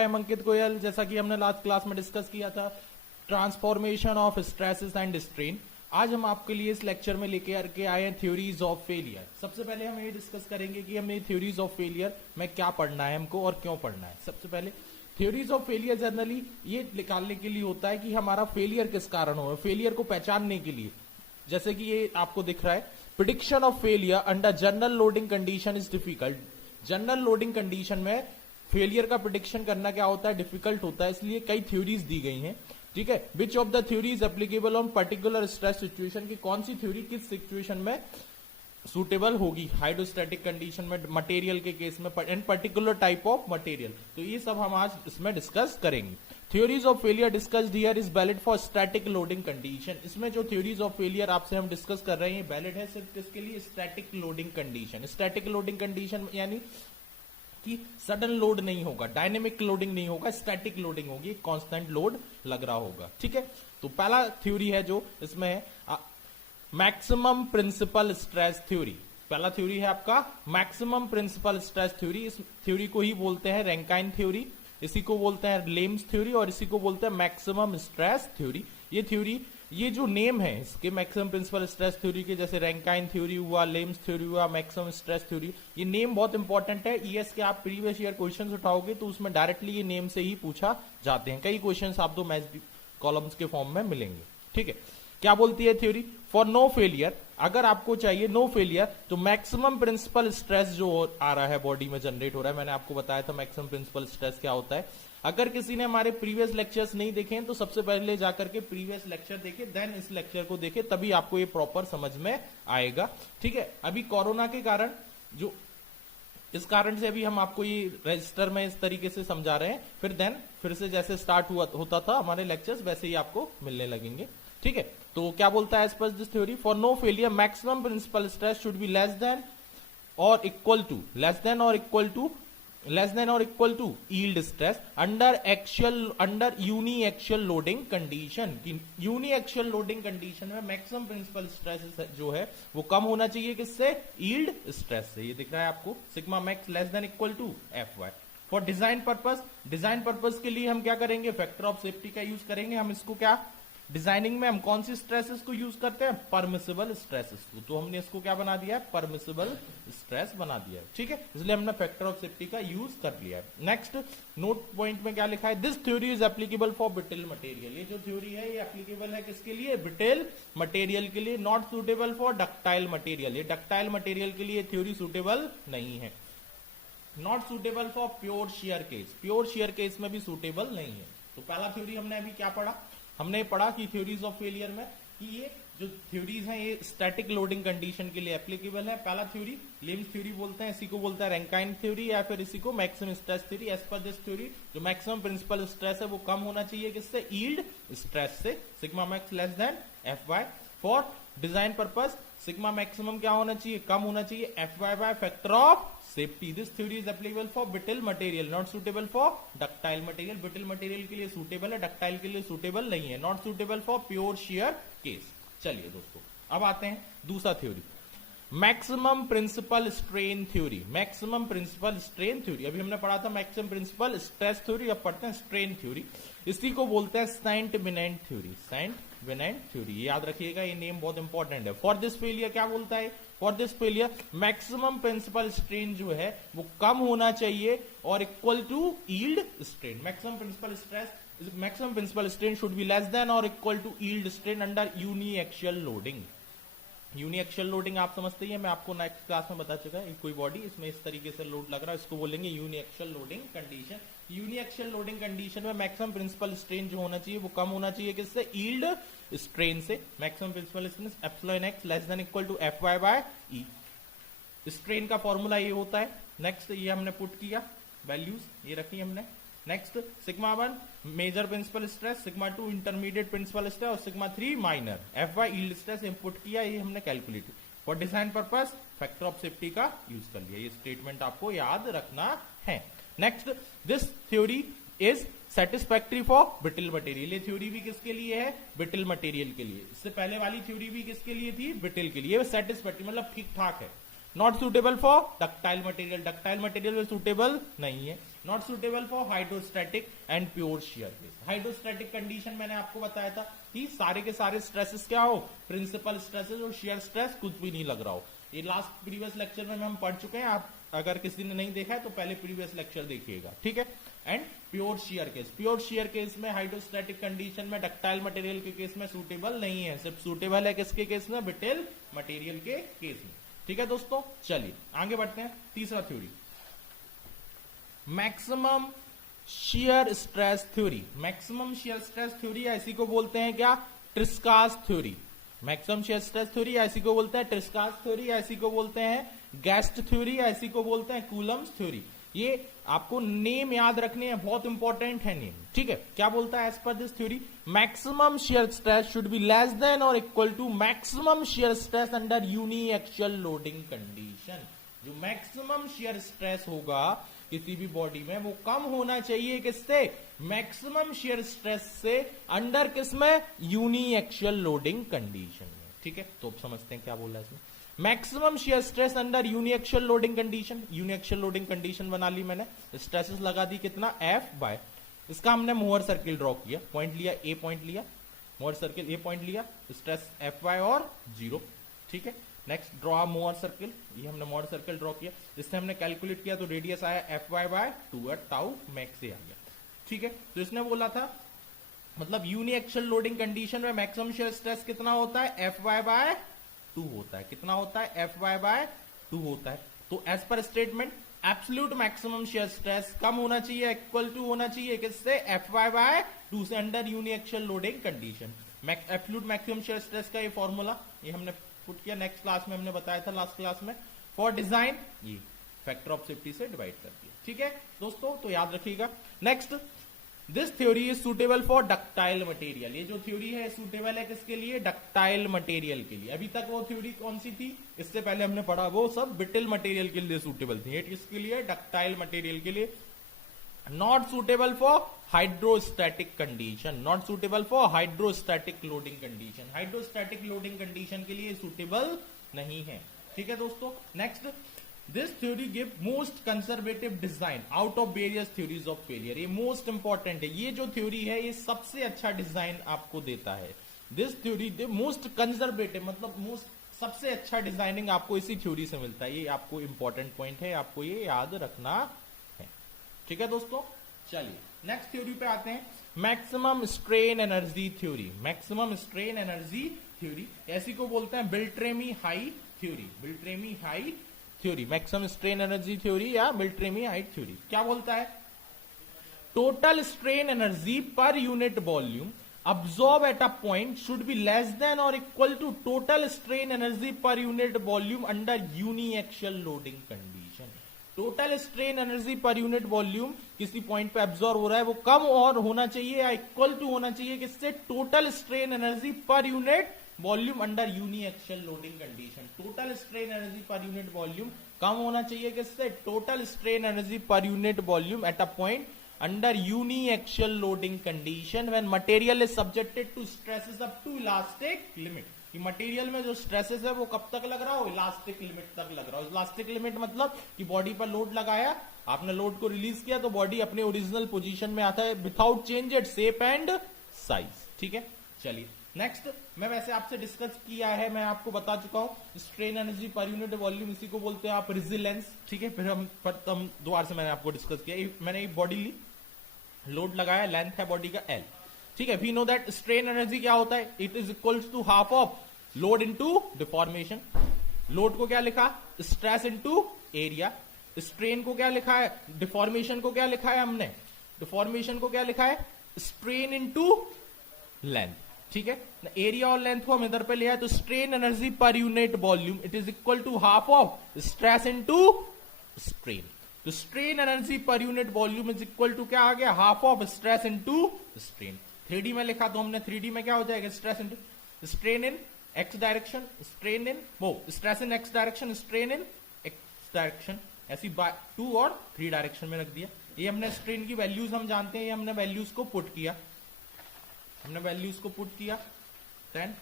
I am Ankit Goyal. जैसा कि हमने लास्ट क्लास में डिस्कस किया था, transformation of stresses and strain. आज हम आपके लिए इस लेक्चर में लेके के आए हैं थ्योरीज ऑफ फेलियर। सबसे पहले हम ये डिस्कस करेंगे कि हमें थ्योरीज ऑफ फेलियर में क्या पढ़ना है हमको और क्यों पढ़ना है। सबसे पहले थ्योरीज ऑफ फेलियर जनरली ये निकालने के लिए होता है कि हमारा फेलियर किस कारण हो, फेलियर को पहचानने के लिए। जैसे कि ये आपको दिख रहा है, prediction of failure under general loading condition is difficult. General loading condition में फेलियर का प्रिडिक्शन करना क्या होता है, डिफिकल्ट होता है। इसलिए कई थ्योरीज दी गई हैं, ठीक है। Which of the theory is applicable on particular stress situation, की कौन सी थ्योरी किस सिचुएशन में सुटेबल होगी, हाइड्रोस्टैटिक कंडीशन में, मटेरियल के केस में, and particular type of material. तो ये सब हम आज इसमें डिस्कस करेंगे। Theories of failure discussed here is valid for static loading condition. इसमें जो थ्योरीज ऑफ फेलियर आपसे हम डिस्कस कर रहे हैं वैलिड है सिर्फ किसके लिए, static loading condition. Static loading condition यानी कि सडन लोड नहीं होगा, डायनेमिक लोडिंग नहीं होगा, स्टैटिक लोडिंग होगी, कांस्टेंट लोड लग रहा होगा, ठीक है। तो पहला थ्योरी है जो इसमें है मैक्सिमम प्रिंसिपल स्ट्रेस थ्योरी। पहला थ्योरी है आपका मैक्सिमम प्रिंसिपल स्ट्रेस थ्योरी। इस थ्योरी को ही बोलते हैं रैंकाइन थ्योरी, इसी को बोलते हैं लेम्स थ्योरी और इसी को बोलते हैं मैक्सिमम स्ट्रेस थ्योरी। ये थ्योरी, ये जो नेम है इसके मैक्सिमम प्रिंसिपल स्ट्रेस थ्योरी के, जैसे रैंकाइन थ्योरी हुआ, लेम्स थ्योरी हुआ, मैक्सिमम स्ट्रेस थ्योरी, ये नेम बहुत इंपॉर्टेंट है। ईएस के आप प्रीवियस ईयर क्वेश्चंस उठाओगे तो उसमें डायरेक्टली ये नेम से ही पूछा जाते हैं। कई क्वेश्चंस आपको मैच कॉलम्स के फॉर्म में मिलेंगे, ठीक है। क्या बोलती है थ्योरी, फॉर नो फेलियर, अगर आपको चाहिए नो फेलियर तो मैक्सिमम प्रिंसिपल स्ट्रेस जो आ रहा है बॉडी में जनरेट हो रहा है, मैंने आपको बताया था मैक्सिमम प्रिंसिपल स्ट्रेस क्या होता है। अगर किसी ने हमारे प्रीवियस लेक्चर्स नहीं देखे हैं तो सबसे पहले जाकर के प्रीवियस लेक्चर देखे, देन इस लेक्चर को देखे, तभी आपको ये प्रॉपर समझ में आएगा, ठीक है। अभी कोरोना के कारण जो इस कारण से अभी हम आपको ये रजिस्टर में इस तरीके से समझा रहे हैं, फिर से जैसे स्टार्ट होता था हमारे लेक्चर्स वैसे ही आपको मिलने लगेंगे, ठीक है। तो क्या बोलता है as per this theory, for no failure maximum principal stress should be less than और equal to yield stress under uniaxial loading condition. Uniaxial loading condition में मैक्सिमम प्रिंसिपल स्ट्रेस जो है वो कम होना चाहिए किससे, यील्ड स्ट्रेस से। ये दिख रहा है आपको, sigma max less than equal to F Y. For design purpose के लिए हम क्या करेंगे, फैक्टर ऑफ सेफ्टी का यूज करेंगे। हम इसको क्या डिजाइनिंग में हम कौन सी स्ट्रेसेस को यूज करते हैं, परमिसिबल स्ट्रेसेस को। तो हमने इसको क्या बना दिया है, परमिसिबल स्ट्रेस बना दिया है, ठीक है। इसलिए हमने फैक्टर ऑफ सेफ्टी का यूज कर लिया है। नेक्स्ट नोट पॉइंट में क्या लिखा है, this theory is applicable for brittle material. ये जो थ्योरी है ये एप्लीकेबल है किसके लिए, ब्रिटेल मटेरियल के लिए, not suitable for ductile material. ये डक्टाइल मटेरियल के लिए थ्योरी सुटेबल नहीं है। Not suitable for pure shear case, pure shear case में भी सुटेबल नहीं है। तो पहला थ्योरी हमने अभी क्या पढ़ा, हमने पढ़ा कि थ्योरीज ऑफ फेलियर में कि ये जो थ्योरीज हैं ये स्टैटिक लोडिंग कंडीशन के लिए एप्लीकेबल है। पहला थ्योरी लेम्स थ्योरी बोलते हैं, इसी को बोलता है रैंकाइन थ्योरी या फिर इसी को maximum stress theory. As per this theory जो मैक्सिमम प्रिंसिपल स्ट्रेस है वो कम होना चाहिए किससे, यील्ड स्ट्रेस से, sigma max less than F Y. For design purpose sigma maximum क्या होना चाहिए, कम होना चाहिए, F Y by factor of safety. This theory is applicable for brittle material, not suitable for ductile material. Brittle material के लिए suitable है, ductile के लिए सुटेबल नहीं है, not suitable for pure shear case. चलिए दोस्तों अब आते हैं दूसरा theory, maximum principal strain theory. Maximum principal strain theory, अभी हमने पढ़ा था मैक्सिमम प्रिंसिपल स्ट्रेस थ्योरी, अब पढ़ते हैं स्ट्रेन थ्योरी। इसी को बोलते हैं सेंट विनेंट थ्योरी, सेंट विनेंट थ्योरी। याद रखिएगा ये नेम बहुत इंपॉर्टेंट है। फॉर दिस फेलियर क्या बोलता है, for this failure maximum principal strain जो है वो कम होना चाहिए और equal to yield strain. Maximum principal strain should be less than और equal to yield strain under uniaxial loading. Uniaxial loading आप समझते ही हैं, मैं आपको नेक्स्ट क्लास में बता चुका है। कोई बॉडी इसमें इस तरीके से लोड लग रहा है, इसको बोलेंगे uniaxial loading condition. Uniaxial loading condition में मैक्सिमम प्रिंसिपल स्ट्रेन जो होना चाहिए वो कम होना चाहिए किससे, यील्ड स्ट्रेन से। Maximum principal strain epsilon X less than equal to F Y by E. Strain का फॉर्मूला ये होता है। नेक्स्ट ये हमने पुट किया, वैल्यूज ये रखी हमने। Next sigma 1 major principal stress, sigma 2 intermediate principal stress और sigma 3 minor. F y yield stress input किया, ये हमने calculate. For design purpose factor of safety का यूज कर लिया। ये स्टेटमेंट आपको याद रखना है। Next this theory is satisfactory for brittle material. ये थ्योरी भी किसके लिए है, ब्रिटल मटेरियल के लिए। इससे पहले वाली थ्योरी भी किसके लिए थी, ब्रिटल के लिए। सेटिस्फैक्टरी मतलब ठीक ठाक है। Not suitable for ductile material, ductile material में सुटेबल नहीं है। Not suitable for hydrostatic and pure shear case. Hydrostatic condition मैंने आपको बताया था कि सारे के सारे स्ट्रेसेस क्या हो, प्रिंसिपल स्ट्रेसेस और शियर स्ट्रेस कुछ भी नहीं लग रहा हो। ये लास्ट प्रीवियस लेक्चर में हम पढ़ चुके हैं, आप अगर किसी ने नहीं देखा है तो पहले प्रीवियस लेक्चर देखिएगा, ठीक है। And pure shear case, pure shear case में हाइड्रोस्टैटिक कंडीशन में डक्टाइल मटेरियल के केस में सूटेबल नहीं है, सिर्फ सूटेबल है किसके केस में, ब्रिटेल मटेरियल के केस में, ठीक है दोस्तों। चलिए आगे बढ़ते हैं। तीसरा theory, maximum shear stress theory. Maximum shear stress theory ऐसी को बोलते हैं क्या, Tresca's theory. Maximum shear stress theory ऐसी को बोलते हैं ट्रिस्कास थ्योरी, ऐसी को बोलते हैं गेस्ट थ्योरी, ऐसी को बोलते हैं कूलम्स थ्योरी। ये आपको नेम याद रखने हैं, बहुत इंपॉर्टेंट है नेम, ठीक है। क्या बोलता है as per this theory, maximum shear stress should be less than और equal to maximum shear stress under uniaxial loading condition. जो मैक्सिमम शियर स्ट्रेस होगा किसी भी बॉडी में वो कम होना चाहिए किससे, मैक्सिमम शियर स्ट्रेस से अंडर किसमें, यूनिएक्सियल लोडिंग कंडीशन में, ठीक है। तो अब समझते हैं क्या बोल रहा है इसमें, maximum shear stress under uniaxial loading condition. Uniaxial loading condition बना ली मैंने, स्ट्रेसेस लगा दी कितना, एफ बाय, इसका हमने मोहर सर्किल ड्रॉ किया, पॉइंट लिया, ए पॉइंट लिया, मोहर सर्किल ए पॉइंट लिया, स्ट्रेस एफ वाई और 0, ठीक है। नेक्स्ट ड्रॉ मोहर सर्किल, ये हमने मोहर सर्किल ड्रॉ किया, इससे हमने कैलकुलेट किया तो रेडियस आया F Y by 2 tau max से आ गया, ठीक है। तो इसने बोला था मतलब यूनिएक्सियल लोडिंग कंडीशन में मैक्सिमम शियर स्ट्रेस कितना होता है, एफ वाई बाय 2 होता है। कितना होता है, एफ वाई बाय 2 होता है। तो as per statement absolute maximum shear stress कम होना चाहिए, इक्वल टू होना चाहिए किससे, एफ वाई बाय 2 से under uniaxial loading condition. Absolute maximum shear stress का ये फॉर्मूला ये हमने पुट किया, नेक्स्ट क्लास में हमने बताया था, लास्ट क्लास में। फॉर डिजाइन ये फैक्टर ऑफ सेफ्टी से डिवाइड कर दिया, ठीक है दोस्तों, तो याद रखिएगा। Next, this theory is suitable for ductile material. ये जो थ्योरी है सुटेबल है किसके लिए, डक्टाइल मटेरियल के लिए। अभी तक वो थ्योरी कौन सी थी, इससे पहले हमने पढ़ा, वो सब ब्रिटल मटेरियल के लिए सुटेबल थी, किसके लिए, डक्टाइल मटेरियल के लिए। Not suitable for hydrostatic condition, not suitable for hydrostatic loading condition, hydrostatic loading condition के लिए सुटेबल नहीं है, ठीक है दोस्तों। Next, this theory give most conservative design out of various theories of failure. ये मोस्ट इंपॉर्टेंट है, ये जो थ्योरी है ये सबसे अच्छा डिजाइन आपको देता है। दिस थ्योरी मोस्ट कंजर्वेटिव मतलब मोस्ट सबसे अच्छा डिजाइनिंग आपको इसी थ्योरी से मिलता है। ये आपको इंपॉर्टेंट पॉइंट है, आपको ये याद रखना है, ठीक है दोस्तों। चलिए नेक्स्ट थ्योरी पे आते हैं, maximum strain energy theory. Maximum strain energy theory ऐसी को बोलते हैं Beltrami Haigh theory, Beltrami Haigh theory, maximum strain energy theory या बिल्ट्रेमी हाई थ्योरी। क्या बोलता है, total strain energy per unit volume absorb at a point should be less than or equal to total strain energy per unit volume under uniaxial loading condition। Total strain energy per unit volume किसी point पे absorb हो रहा है वो कम और होना चाहिए या इक्वल टू होना चाहिए किससे, total strain energy per unit volume under uniaxial loading condition. Total strain energy per unit volume कम होना चाहिए किससे, total strain energy per unit volume at a point under uniaxial loading condition when material is subjected to stresses up to elastic limit। कि material में जो stresses है वो कब तक लग रहा हो, इलास्टिक लिमिट तक लग रहा हो। इलास्टिक लिमिट मतलब कि बॉडी पर लोड लगाया, आपने लोड को रिलीज किया तो बॉडी अपने ओरिजिनल पोजीशन में आता है without change it shape and size, ठीक है। चलिए नेक्स्ट, मैं वैसे आपसे डिस्कस किया है, मैं आपको बता चुका हूं strain energy per unit volume, इसी को बोलते हैं आप रेजिलेंस, ठीक है। फिर हम दोबारा से मैंने आपको डिस्कस किया, मैंने एक बॉडी ली, लोड लगाया, लेंथ है बॉडी का L, ठीक है। We know that strain energy क्या होता है, it is equal to half of load into deformation. Load को क्या लिखा, स्ट्रेस इनटू एरिया। स्ट्रेन को क्या लिखा है, डिफॉर्मेशन को क्या लिखा है हमने, डिफॉर्मेशन को क्या लिखा है, स्ट्रेन इनटू लेंथ, ठीक है। एरिया और लेंथ को हम इधर पे लिया है, तो strain energy per unit volume it is equal to half of stress into strain. तो strain energy per unit volume is equal to क्या आ गया, half of stress into strain. 3D में लिखा तो हमने 3D में क्या हो जाएगा, stress into strain in x direction, strain in वो stress in x direction, strain in x direction, ऐसी 2 और 3 डायरेक्शन में रख दिया। ये हमने स्ट्रेन की वैल्यूज हम जानते हैं, ये हमने वैल्यूज को पुट किया, हमने वैल्यूज को पुट किया, देन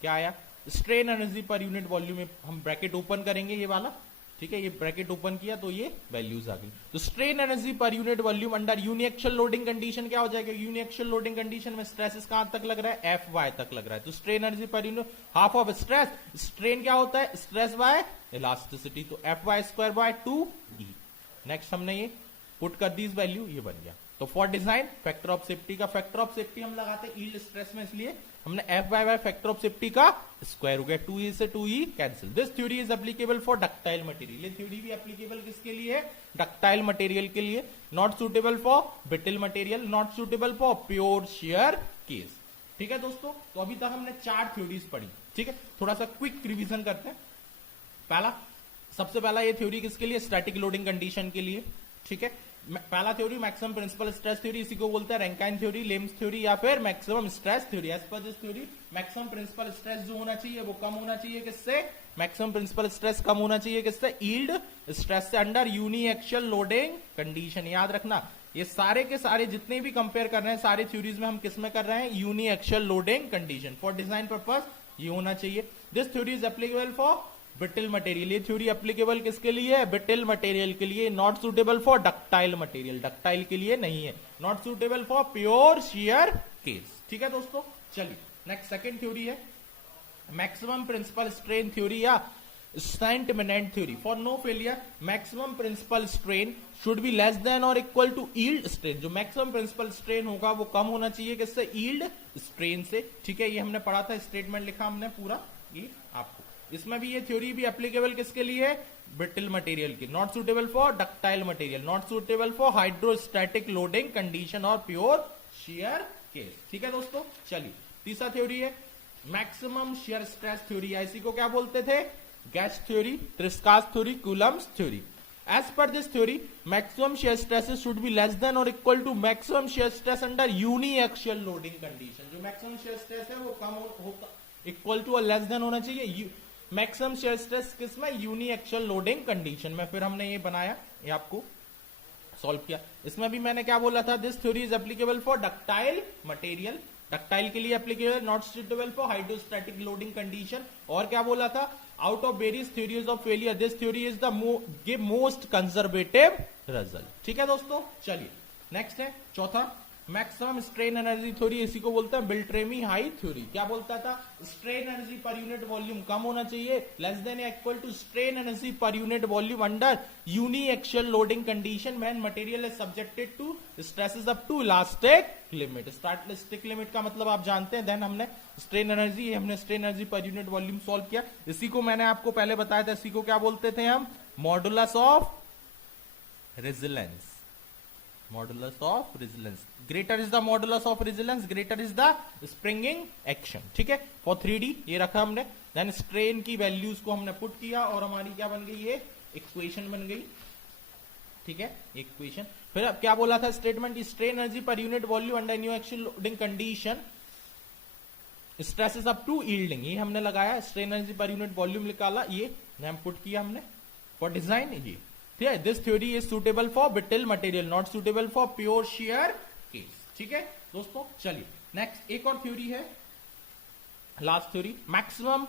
क्या आया, strain energy per unit volume में हम ब्रैकेट ओपन करेंगे ये वाला, ठीक है, ये ब्रैकेट ओपन किया तो ये वैल्यूज आ गई। तो strain energy per unit volume under uniaxial loading condition क्या हो जाएगा, यूनिएक्शियल लोडिंग कंडीशन में स्ट्रेस कहां तक लग रहा है, एफ वाई तक लग रहा है। तो strain energy per unit half of stress, strain क्या होता है, स्ट्रेस बाय इलास्टिसिटी, तो F Y square by 2E। Next हमने ये पुट कर दी इस वैल्यू, ये बन गया। तो for design factor of safety का फैक्टर ऑफ सेफ्टी हम लगाते हैं यील्ड स्ट्रेस में, इसलिए हमने F Y by factor of safety का स्क्वायर हो गया, 2E से 2E cancel. This theory is applicable for ductile material, ये थ्योरी भी एप्लीकेबल किसके लिए है, डक्टाइल मटेरियल के लिए। Not suitable for brittle material, not suitable for pure shear case. ठीक है दोस्तों, तो अभी तक हमने 4 थ्योरीज पढ़ी, ठीक है। थोड़ा सा क्विक रिवीजन करते हैं। सबसे पहला ये थ्योरी किसके लिए, स्टैटिक लोडिंग कंडीशन के लिए, ठीक है। पहला theory maximum principal stress theory, इसी को बोलते हैं रैंकाइन थ्योरी, लेम्स थ्योरी या फिर maximum stress theory. As per this theory maximum principal stress जो होना चाहिए वो कम होना चाहिए किससे, मैक्सिमम प्रिंसिपल स्ट्रेस कम होना चाहिए किससे, यील्ड स्ट्रेस से अंडर यूनिएक्शियल लोडिंग कंडीशन। याद रखना ये सारे के सारे जितने भी कंपेयर कर रहे हैं सारे थ्योरीज में हम किस में कर रहे हैं, uniaxial loading condition. For design purpose ये होना चाहिए। This theory is applicable for brittle material, ये थ्योरी एप्लीकेबल किसके लिए है, ब्रिटल मटेरियल के लिए। Not suitable for ductile material, ductile के लिए नहीं है। Not suitable for pure shear case, ठीक है दोस्तों। चलिए नेक्स्ट सेकंड थ्योरी है मैक्सिमम प्रिंसिपल स्ट्रेन थ्योरी या Saint Venant theory. For no failure maximum principal strain should be less than और इक्वल टू यील्ड स्ट्रेन। जो मैक्सिमम प्रिंसिपल स्ट्रेन होगा वो कम होना चाहिए किससे, यील्ड स्ट्रेन से, ठीक है। ये हमने पढ़ा था, स्टेटमेंट लिखा हमने पूरा, ये आपको इसमें भी ये थ्योरी भी एप्लीकेबल किसके लिए है, ब्रिटल मटेरियल की। Not suitable for ductile material, not suitable for hydrostatic loading condition और प्योर शियर केस, ठीक है दोस्तों। चलिए तीसरा थ्योरी है मैक्सिमम शियर स्ट्रेस थ्योरी, इसी को क्या बोलते थे, Guest theory, Tresca's theory, Coulomb's theory. As per this theory maximum shear stresses should be less than और equal to maximum shear stress under uniaxial loading condition. जो maximum shear stress है वो कम होगा, इक्वल टू और less than होना चाहिए maximum shear stress किसमें, यूनिएक्शियल लोडिंग कंडीशन में। फिर हमने ये बनाया, ये आपको सॉल्व किया। इसमें भी मैंने क्या बोला था, this theory is applicable for ductile material, ductile के लिए applicable, not suitable for hydrostatic loading condition. और क्या बोला था, out of various theories of failure this theory is the give most conservative result, ठीक है दोस्तों। चलिए नेक्स्ट है चौथा मैक्सिमम स्ट्रेन एनर्जी थ्योरी, इसी को बोलते हैं बिल्ट्रेमी हाई थ्योरी। क्या बोलता था, strain energy per unit volume कम होना चाहिए, लेस देन या equal to strain energy per unit volume under uniaxial loading condition when material is subjected to stresses up to elastic limit. Elastic limit का मतलब आप जानते हैं। देन हमने स्ट्रेन एनर्जी, हमने strain energy per unit volume solve किया। इसी को मैंने आपको पहले बताया था, इसी को क्या बोलते थे हम, modulus of resilience, modulus of resilience. Greater is the modulus of resilience, greater is the springing action, ठीक है। फॉर 3D ये रखा हमने। देन स्ट्रेन की वैल्यूज को हमने पुट किया और हमारी क्या बन गई, ये इक्वेशन बन गई, ठीक है, इक्वेशन। फिर अब क्या बोला था statement, strain energy per unit volume under uniaxial loading condition stresses up to yielding, ये हमने लगाया। Strain energy per unit volume निकाला, ये हम पुट किया हमने। फॉर डिजाइन ये, ठीक है, this theory is suitable for brittle material, not suitable for pure shear case, ठीक है दोस्तों। चलिए नेक्स्ट एक और थ्योरी है, last theory maximum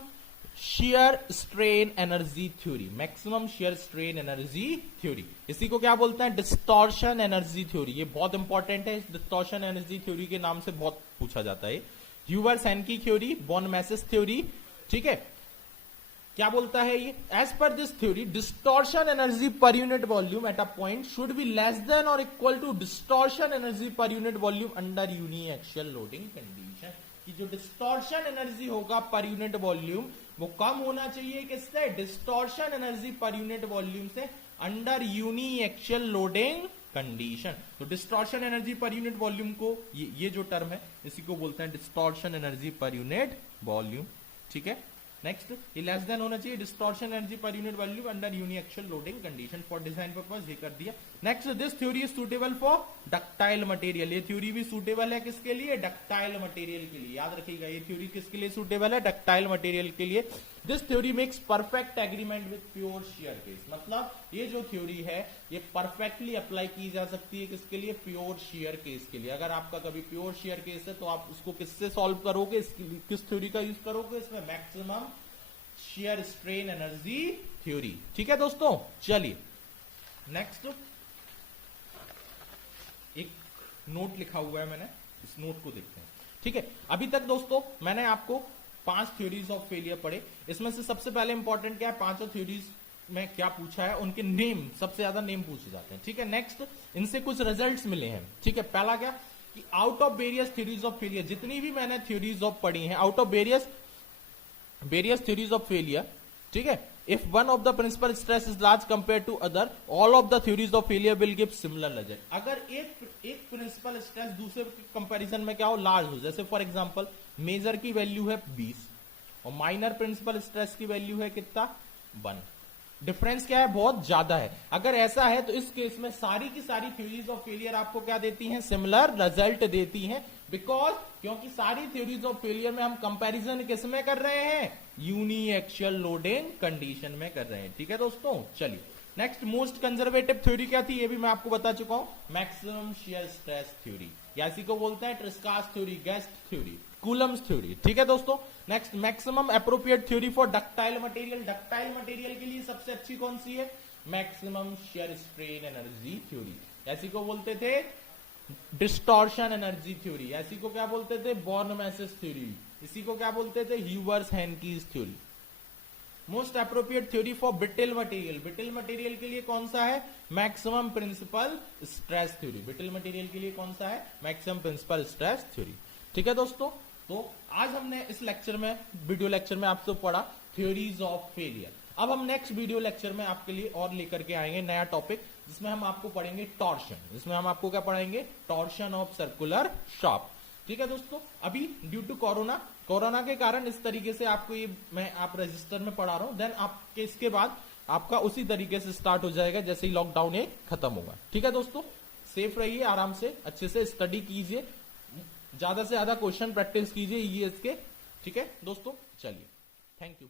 shear strain energy theory, maximum shear strain energy theory. इसी को क्या बोलते हैं, डिस्टॉर्शन एनर्जी थ्योरी। ये बहुत इंपॉर्टेंट है, डिस्टॉर्शन एनर्जी थ्योरी के नाम से बहुत पूछा जाता है। Huber Hencky theory, von Mises theory, ठीक है। क्या बोलता है ये, as per this theory distortion energy per unit volume at a point should be less than और equal to distortion energy per unit volume under uniaxial loading condition. कि जो distortion energy होगा पर यूनिट वॉल्यूम वो कम होना चाहिए किससे, distortion energy per unit volume से अंडर यूनिएक्शियल लोडिंग कंडीशन। तो distortion energy per unit volume को ये जो टर्म है इसी को बोलते हैं distortion energy per unit volume, ठीक है। नेक्स्ट ये लेस देन होना चाहिए distortion energy per unit volume under uniaxial loading condition. For design purpose ये कर दिया। Next, this theory is suitable for ductile material. ये थ्योरी भी सुटेबल है किसके लिए? डक्टाइल मटेरियल के लिए। याद रखिएगा, ये थ्योरी किसके लिए सुटेबल है? डक्टाइल मटेरियल के लिए। This theory makes perfect agreement with pure shear case. मतलब ये जो थ्योरी है ये परफेक्टली अप्लाई की जा सकती है किसके लिए? प्योर शियर केस के लिए। अगर आपका कभी प्योर शियर केस है तो आप उसको किससे सॉल्व करोगे? किस थ्योरी का यूज करोगे? इसमें maximum shear strain energy theory. ठीक है दोस्तों, चलिए नेक्स्ट, एक नोट लिखा हुआ है मैंने, इस नोट को देखते हैं। ठीक है, अभी तक दोस्तों मैंने आपको 5 थ्योरीज ऑफ फेलियर पढ़े। इसमें से सबसे पहले इंपॉर्टेंट क्या है? 5 थ्योरीज में क्या पूछा है, उनके नेम, सबसे ज्यादा नेम पूछे जाते हैं। ठीक है, नेक्स्ट, इनसे कुछ रिजल्ट्स मिले हैं। ठीक है, पहला क्या कि out of various theories of failure, जितनी भी मैंने थ्योरीज ऑफ पढ़ी हैं, out of various theories of failure, ठीक है, if one of the principal stress is large compared to other, all of the theories of failure will give similar result. अगर एक principal stress दूसरे के comparison में क्या हो? लार्ज हो। जैसे फॉर एग्जांपल मेजर की वैल्यू है 20 और माइनर प्रिंसिपल स्ट्रेस की वैल्यू है कितना? 1। डिफरेंस क्या है? बहुत ज्यादा है। अगर ऐसा है तो इस केस में सारी की सारी थ्योरीज ऑफ फेलियर आपको क्या देती हैं? सिमिलर रिजल्ट देती हैं। बिकॉज क्योंकि सारी थ्योरीज ऑफ फेलियर में हम कंपैरिजन किस में कर रहे हैं? यूनी एक्सियल लोडिंग कंडीशन में कर रहे हैं। ठीक है दोस्तों, चलिए नेक्स्ट, मोस्ट कंजर्वेटिव थ्योरी क्या थी? ये भी मैं आपको बता चुका हूं, मैक्सिमम शियर स्ट्रेस थ्योरी, या इसी को बोलते हैं Tresca's theory, Guest theory, Coulomb's theory. ठीक है दोस्तों, next, maximum appropriate theory for ductile material. Ductile material के लिए सबसे अच्छी कौन सी है? Maximum shear strain energy theory, ऐसी को बोलते थे डिस्टॉर्शन एनर्जी थ्योरी, ऐसी को क्या बोलते थे? बॉर्न-मैसेज थ्योरी, इसी को क्या बोलते थे? Huber's Hencky's theory. Most appropriate theory for brittle material, brittle material के लिए कौन सा है? Maximum principal stress theory. Brittle material के लिए कौन सा है? Maximum principal stress theory. ठीक है दोस्तों, तो आज हमने इस लेक्चर में, वीडियो लेक्चर में आपसे पढ़ा थ्योरीज ऑफ फेलियर। अब हम नेक्स्ट वीडियो लेक्चर में आपके लिए और लेकर के आएंगे नया टॉपिक, जिसमें हम आपको पढ़ेंगे टॉर्शन। इसमें हम आपको क्या पढ़ाएंगे? Torsion of circular shaft. ठीक है दोस्तों, अभी ड्यू टू कोरोना के कारण इस तरीके से आपको ये मैं आप रजिस्टर में पढ़ा रहा हूं, देन आपके इसके बाद आपका उसी तरीके से स्टार्ट हो जाएगा जैसे ही लॉकडाउन ये खत्म होगा। ठीक है दोस्तों, सेफ रहिए, आराम से अच्छे से स्टडी कीजिए, ज्यादा से ज्यादा क्वेश्चन प्रैक्टिस कीजिए ईवीएस के। ठीक है दोस्तों, चलिए, थैंक यू।